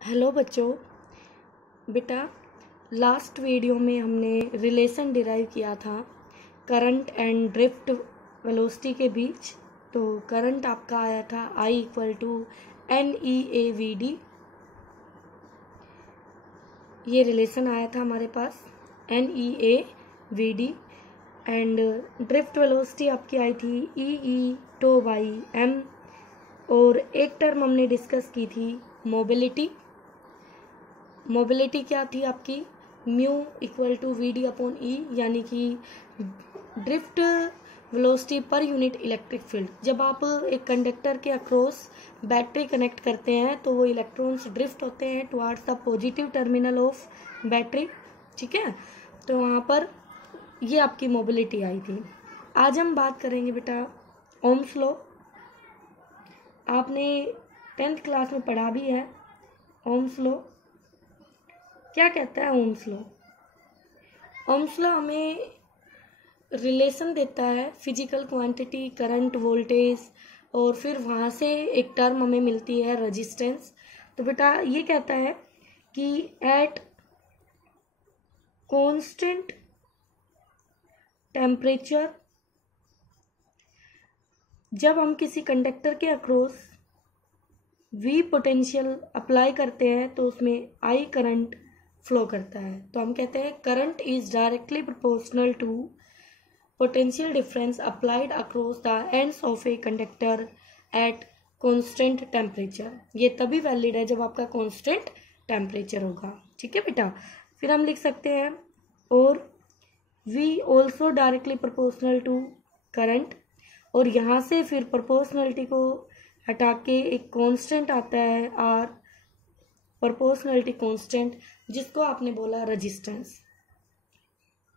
Hello बच्चों। बेटा, last video में हमने रिलेशन डिराइव किया था करंट एंड ड्रिफ्ट वेलोसिटी के बीच। तो करंट आपका आया था I = NEAVD। ये रिलेशन आया था हमारे पास NEAVD। एंड ड्रिफ्ट वेलोसिटी आपकी आई थी EE/m। और एक टर्म हमने डिस्कस की थी मोबिलिटी। मोबिलिटी क्या थी आपकी म्यू = VD/E, यानी कि drift velocity per unit electric field. जब आप एक कंडक्टर के अक्रॉस बैटरी कनेक्ट करते हैं तो वो इलेक्ट्रॉन्स ड्रिफ्ट होते हैं towards the positive terminal of battery. ठीक है, तो वहाँ पर ये आपकी मोबिलिटी आई थी। आज हम बात करेंगे बेटा ओम्स लॉ। आपने 10th क्लास में पढ़ा भी है ओम्स लॉ। क्या कहता है ओम्स लॉ? ओम्स लॉ हमें रिलेशन देता है फिजिकल क्वांटिटी, करंट, वोल्टेज, और फिर वहाँ से एक टर्म हमें मिलती है रेजिस्टेंस। तो बेटा ये कहता है कि एट कांस्टेंट टेम्परेचर, जब हम किसी कंडक्टर के अक्रॉस V पोटेंशियल अप्लाई करते हैं तो उसमें I करंट फ्लो करता है। तो हम कहते हैं current is directly proportional to potential difference applied across the ends of a conductor at constant temperature. ये तभी वैलिड है जब आपका कांस्टेंट टेम्परेचर होगा। ठीक है बेटा, फिर हम लिख सकते हैं और V also directly proportional to current, और यहाँ से फिर प्रोपोर्शनलिटी को हटा के एक कांस्टेंट आता है R, प्रोपोर्शनलिटी कांस्टेंट, जिसको आपने बोला रेजिस्टेंस।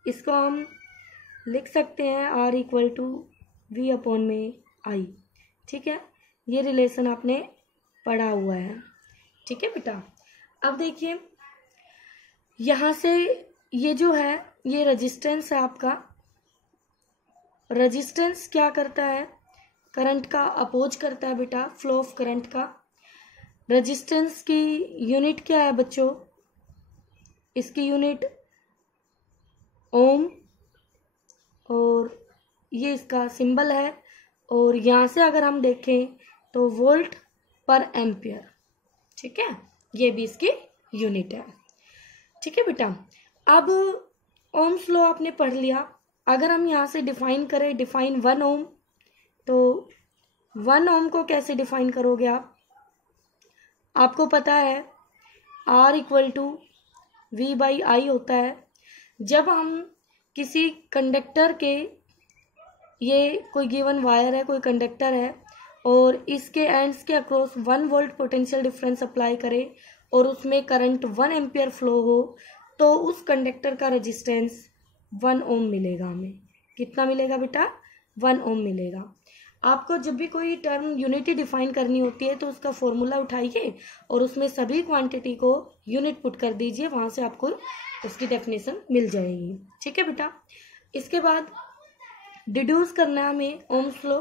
इसको हम लिख सकते हैं R = V/I। ठीक है, ये रिलेशन आपने पढ़ा हुआ है। ठीक है बेटा, अब देखिए यहाँ से ये जो है ये रेजिस्टेंस है आपका। रेजिस्टेंस क्या करता है? करंट का अपोज करता है बेटा, फ्लो ऑफ करंट का। रेजिस्टेंस की यूनिट क्या है बच्चों? इसकी यूनिट ओम, और ये इसका सिंबल है। और यहाँ से अगर हम देखें तो वोल्ट पर एम्पियर। ठीक है, ये भी इसकी यूनिट है। ठीक है बेटा, अब ओम्स लॉ आपने पढ़ लिया। अगर हम यहाँ से डिफाइन करें, डिफाइन 1 ओम, तो 1 ओम को कैसे डिफाइन करोगे आप? आपको पता है R = V/I होता है। जब हम किसी कंडक्टर के, ये कोई गिवन वायर है, कोई कंडक्टर है, और इसके एंड्स के across 1 volt potential difference apply करें और उसमें करंट 1 एम्पियर फ्लो हो, तो उस कंडक्टर का रेजिस्टेंस 1 ओम मिलेगा हमें। कितना मिलेगा बेटा? 1 ओम मिलेगा। आपको जब भी कोई टर्म यूनिटी डिफाइन करनी होती है तो उसका फॉर्मूला उठाइए और उसमें सभी क्वांटिटी को यूनिट पुट कर दीजिए, वहां से आपको उसकी डेफिनेशन मिल जाएगी। ठीक है बेटा, इसके बाद डिड्यूस करना है हमें ओम्स लॉ।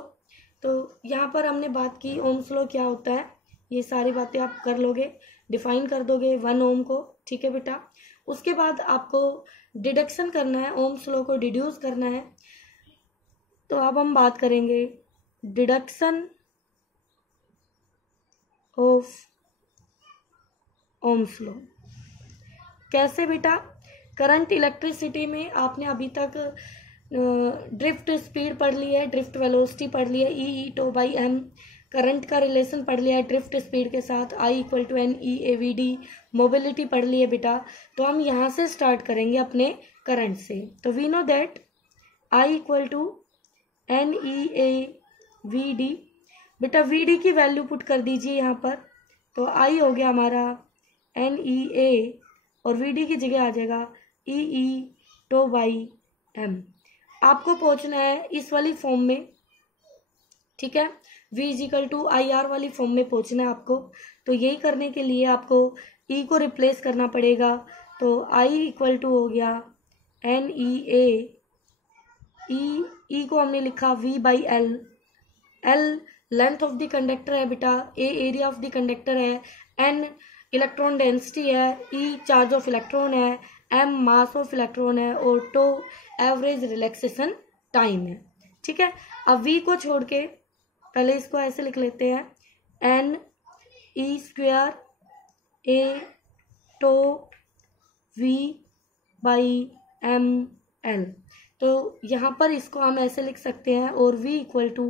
तो यहाँ पर हमने बात की ओम्स लॉ क्या होता है, ये सारी बातें आप कर लोगे, डिफाइन कर दोगे 1 ओम को। ठीक है बेटा, उसके बाद आपको डिडक्शन करना है, ओम्स लॉ को डिड्यूस करना है। तो अब हम बात करेंगे डिडक्शन ऑफ ओम्स लॉ। कैसे बेटा? करंट इलेक्ट्रिसिटी में आपने अभी तक ड्रिफ्ट स्पीड पढ़ ली है, ड्रिफ्ट वेलोसिटी पढ़ ली है EE/m। करंट का रिलेशन पढ़ लिया है ड्रिफ्ट स्पीड के साथ I = NEAVD। मोबिलिटी पढ़ ली है बेटा। तो हम यहाँ से स्टार्ट करेंगे अपने करंट से। तो we know that I = NEAVD। बेटा VD की वैल्यू पुट कर दीजिए यहाँ पर। तो I हो गया हमारा NEA और VD की जगह आ जाएगा EE/m। आपको पहुंचना है इस वाली फॉर्म में। ठीक है, V = IR वाली फॉर्म में पहुंचना है आपको। तो यही करने के लिए आपको E को रिप्लेस करना पड़ेगा। तो I = हो गया NEA, E को हमने लिखा V/L। L length of the conductor है बेटा, A area of the conductor है, N इलेक्ट्रॉन डेंसिटी है, ई चार्ज ऑफ इलेक्ट्रॉन है, एम मास ऑफ इलेक्ट्रॉन है और टो एवरेज रिलैक्सेशन टाइम है। ठीक है, अब वी को छोड़ के पहले इसको ऐसे लिख लेते हैं, N E square A tau V by M L. तो यहाँ पर इसको हम ऐसे लिख सकते हैं, और v इक्वल टू,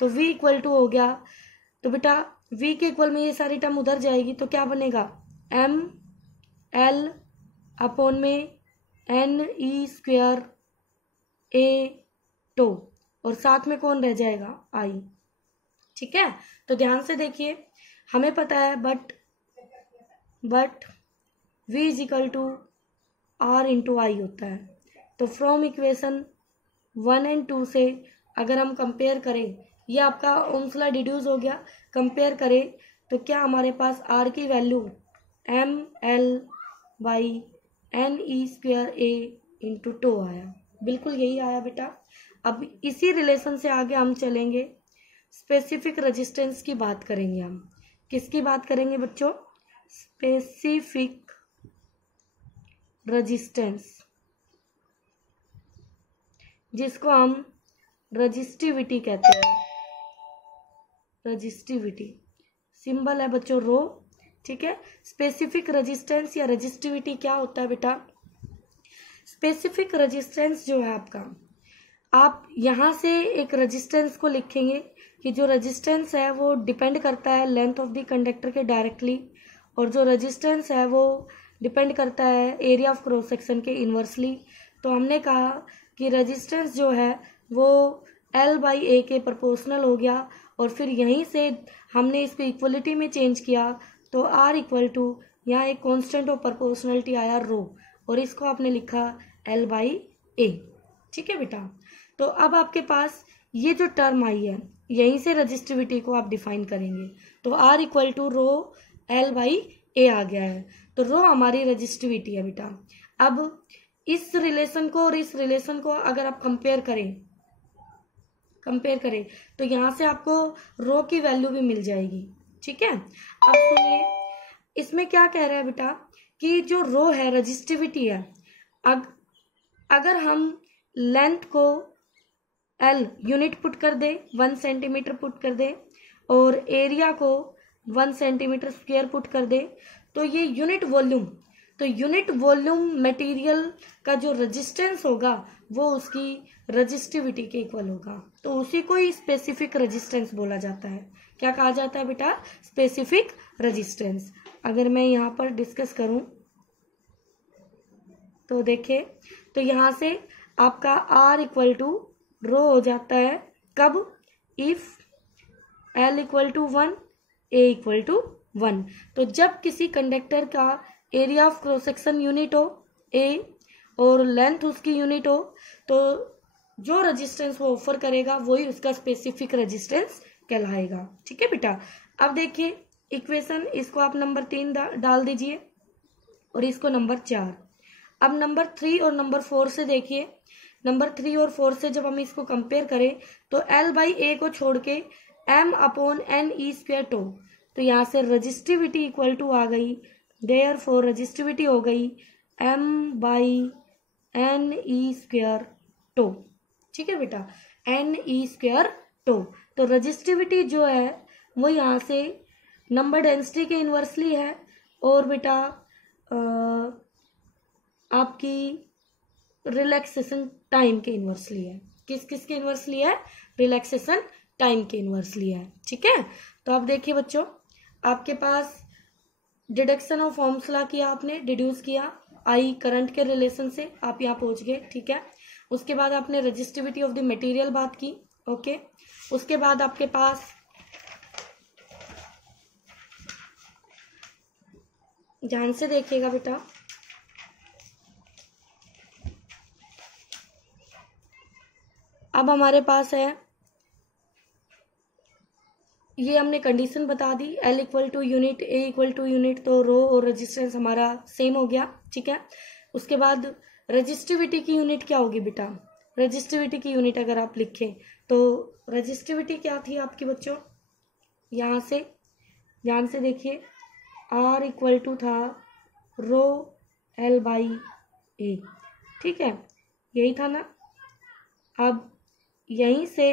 तो v इक्वल टू हो गया, तो बेटा v के इक्वल में ये सारी टर्म उधर जाएगी तो क्या बनेगा, m l अपॉन में n e square a tau, और साथ में कौन रह जाएगा, i। ठीक है, तो ध्यान से देखिए, हमें पता है but v is equal to r into I होता है। तो फ्रॉम इक्वेशन 1 एंड 2 से अगर हम कंपेयर करें, ये आपका ओम्स लॉ डिड्यूस हो गया, कंपेयर करें तो क्या हमारे पास r की value M L by N E square A into tau आया, बिल्कुल यही आया बेटा। अब इसी रिलेशन से आगे हम चलेंगे, स्पेसिफिक रेजिस्टेंस की बात करेंगे हम। किसकी बात करेंगे बच्चों, स्पेसिफिक रेजिस्टेंस, जिसको हम रजिस्टिविटी कहते हैं। रजिस्टिविटी सिंबल है बच्चों रो। ठीक है, स्पेसिफिक रेजिस्टेंस या रजिस्टिविटी क्या होता है बेटा, स्पेसिफिक रेजिस्टेंस जो है आपका, आप यहां से एक रेजिस्टेंस को लिखेंगे कि जो रेजिस्टेंस है वो डिपेंड करता है लेंथ ऑफ द कंडक्टर के डायरेक्टली, और जो रेजिस्टेंस है वो डिपेंड करता है एरिया ऑफ क्रॉस सेक्शन के इन्वर्सली। तो हमने कहा कि रेजिस्टेंस जो है वो L बाई ए के प्रोपोर्शनल हो गया, और फिर यहीं से हमने इसको इक्वलिटी में चेंज किया तो R इक्वल टू, यहाँ एक कांस्टेंट ऑफ प्रोपोर्शनलिटी आया रो, और इसको आपने लिखा L बाई ए। ठीक है बेटा, तो अब आपके पास ये जो टर्म आई है, यहीं से रजिस्टिविटी को आप डिफाइन करेंगे, तो R equal to rho L by A आ गया है, तो रो हमारी रजिस्टिविटी है बेटा। अब इस रिलेशन को और इस रिलेशन को अगर आप कंपेयर करें तो यहां से आपको रो की वैल्यू भी मिल जाएगी। ठीक है, अब सुनिए इसमें क्या कह रहा है बेटा कि जो रो है रजिस्टिविटी है, अगर हम लेंथ को L यूनिट पुट कर दे, 1 सेंटीमीटर पुट कर दे, और एरिया को 1 सेंटीमीटर स्क्वायर पुट कर दे, तो ये यूनिट वॉल्यूम मटेरियल का जो रेजिस्टेंस होगा वो उसकी रजिस्टिविटी के इक्वल होगा, तो उसी को ही स्पेसिफिक रेजिस्टेंस बोला जाता है। क्या कहा जाता है बेटा, स्पेसिफिक रेजिस्टेंस। अगर मैं यहाँ पर डिस्कस करूं तो देखिए, तो यहाँ से आपका R इक्वल टू रो हो जाता है, कब, if L equal to 1 A equal to 1। तो जब किसी कंडक्टर का area of cross section unit हो A और लेंथ उसकी यूनिट हो, तो जो रेजिस्टेंस वो ऑफर करेगा वही उसका स्पेसिफिक रेजिस्टेंस कहलाएगा। ठीक है बेटा, अब देखिए इक्वेशन, इसको आप नंबर 3 डाल दीजिए और इसको नंबर 4। अब नंबर 3 और नंबर 4 से देखिए, नंबर 3 और 4 से जब हम इसको कंपेयर करें तो L बाई ए को छोड़ के M upon N E square tau, तो यहाँ से रजिस्टिविटी इक्वल टू आ गई, देयरफॉर रजिस्टिविटी हो गई M by N E square tau. ठीक है बेटा, एन ई स्क्वायर टो, तो रजिस्टिविटी जो है वो यहाँ से नंबर डेंसिटी के इन्वर्सली है, और बेटा आपकी रिलैक्सेशन टाइम के इन्वर्सली है। किस के इन्वर्सली है, रिलैक्सेशन टाइम के इन्वर्सली है। ठीक है, तो अब देखिए बच्चों, आपके पास डिडक्शन ऑफ ओम्स लॉ किया, आपने डिड्यूस किया आई करंट के रिलेशन से, आप यहाँ पहुंच गए। ठीक है, उसके बाद आपने रजिस्टिविटी ऑफ द मटेरियल बात की। ओके, उसके बाद आपके पास ध्यान से देखिएगा बेटा, अब हमारे पास है, ये हमने कंडीशन बता दी, L equal to unit, A equal to unit, तो रो और रेजिस्टेंस हमारा सेम हो गया। ठीक है, उसके बाद रेजिस्टिविटी की यूनिट क्या होगी बेटा, रेजिस्टिविटी की यूनिट अगर आप लिखें तो रेजिस्टिविटी क्या थी आपकी बच्चों, यहाँ से ध्यान से देखिए, R इक्वल टू था रो L/A, ठीक है, यही था ना। अब यहीं से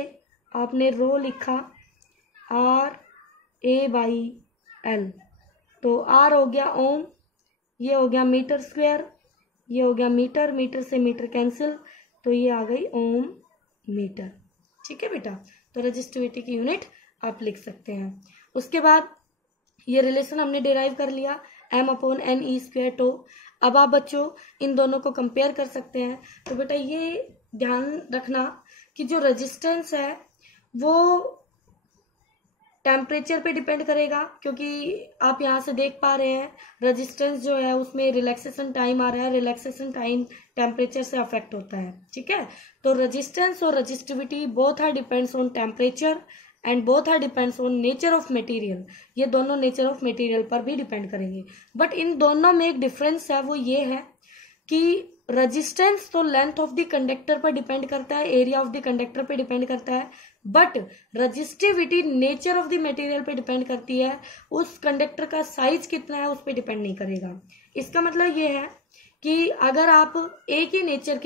आपने रो लिखा RA/L, तो R हो गया ओम, ये हो गया मीटर स्क्वायर, ये हो गया मीटर, मीटर से मीटर कैंसिल, तो ये आ गई ओम मीटर। ठीक है बेटा, तो रजिस्टिविटी की यूनिट आप लिख सकते हैं। उसके बाद ये रिलेशन हमने डिराइव कर लिया M/N/E². तो अब आप बच्चों इन दोनों को कंपेयर कर सकते हैं। तो बेटा ये ध्यान रखना कि जो रेजिस्टेंस है वो टेम्परेचर पे डिपेंड करेगा, क्योंकि आप यहाँ से देख पा रहे हैं रेजिस्टेंस जो है उसमें रिलैक्सेशन टाइम आ रहा है, रिलैक्सेशन टाइम टेम्परेचर से अफेक्ट होता है। ठीक है, तो रेजिस्टेंस और resistivity both are depends on temperature and both are depends on nature of material. ये दोनों नेचर ऑफ मटेरियल पर भी डिपेंड करेंगे, बट इन दोनों में एक डिफरेंस है, वो ये है कि रेजिस्टेंस तो लेंथ ऑफ द कंडक्टर पर डिपेंड करता है, एरिया ऑफ द कंडक्टर पे डिपेंड करता है, but resistivity nature of the material पे डिपेंड करती है, उस कंडक्टर का साइज कितना है उस पर डिपेंड नहीं करेगा। इसका मतलब ये है कि अगर आप एक ही नेचर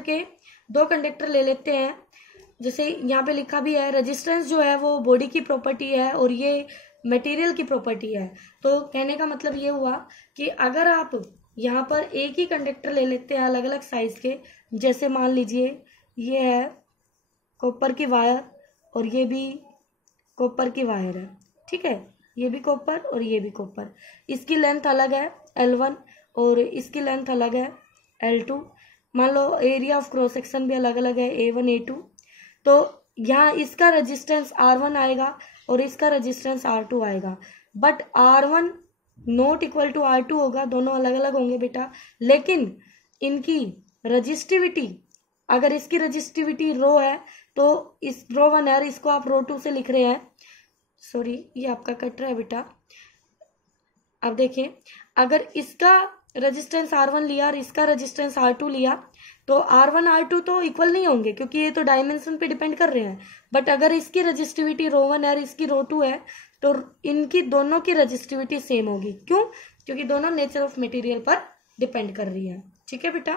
के दो कंडक्टर ले लेते हैं, जैसे यहाँ पे लिखा भी है रेजिस्टेंस जो है वो बॉडी की प्रॉपर्टी है और ये मटेरियल की प्रॉपर्टी है, तो कहने का मतलब ये हुआ कि अगर आप यहाँ पर एक ही कंडक्टर ले लेते हैं अलग अलग साइज के, जैसे मान लीजिए ये है कॉपर की वायर और ये भी कॉपर की वायर है, ठीक है, ये भी कॉपर और ये भी कॉपर, इसकी लेंथ अलग है L1 और इसकी लेंथ अलग है L2, मान लो एरिया ऑफ क्रॉस सेक्शन भी अलग अलग है A1 A2, तो यहाँ इसका रेजिस्टेंस R1 आएगा और इसका रेजिस्टेंस R2 आएगा, but R1 not equal to R2 होगा, दोनों अलग अलग होंगे बेटा, लेकिन इनकी रजिस्टिविटी, अगर इसकी रजिस्टिविटी रो है तो इस रो 1 है, इसको आप रो 2 से लिख रहे हैं, सॉरी ये आपका कट रहा है बेटा। अब देखिए अगर इसका रेजिस्टेंस R1 लिया और इसका रेजिस्टेंस R2 लिया तो R1 R2 तो इक्वल नहीं होंगे क्योंकि ये तो डायमेंशन पे डिपेंड कर रहे हैं, बट अगर इसकी रजिस्टिविटी रो 1 है और इसकी रो 2 है तो इनकी दोनों की रजिस्टिविटी सेम होगी। क्यों? क्योंकि दोनों नेचर ऑफ मटेरियल पर डिपेंड कर रही है। ठीक है बेटा।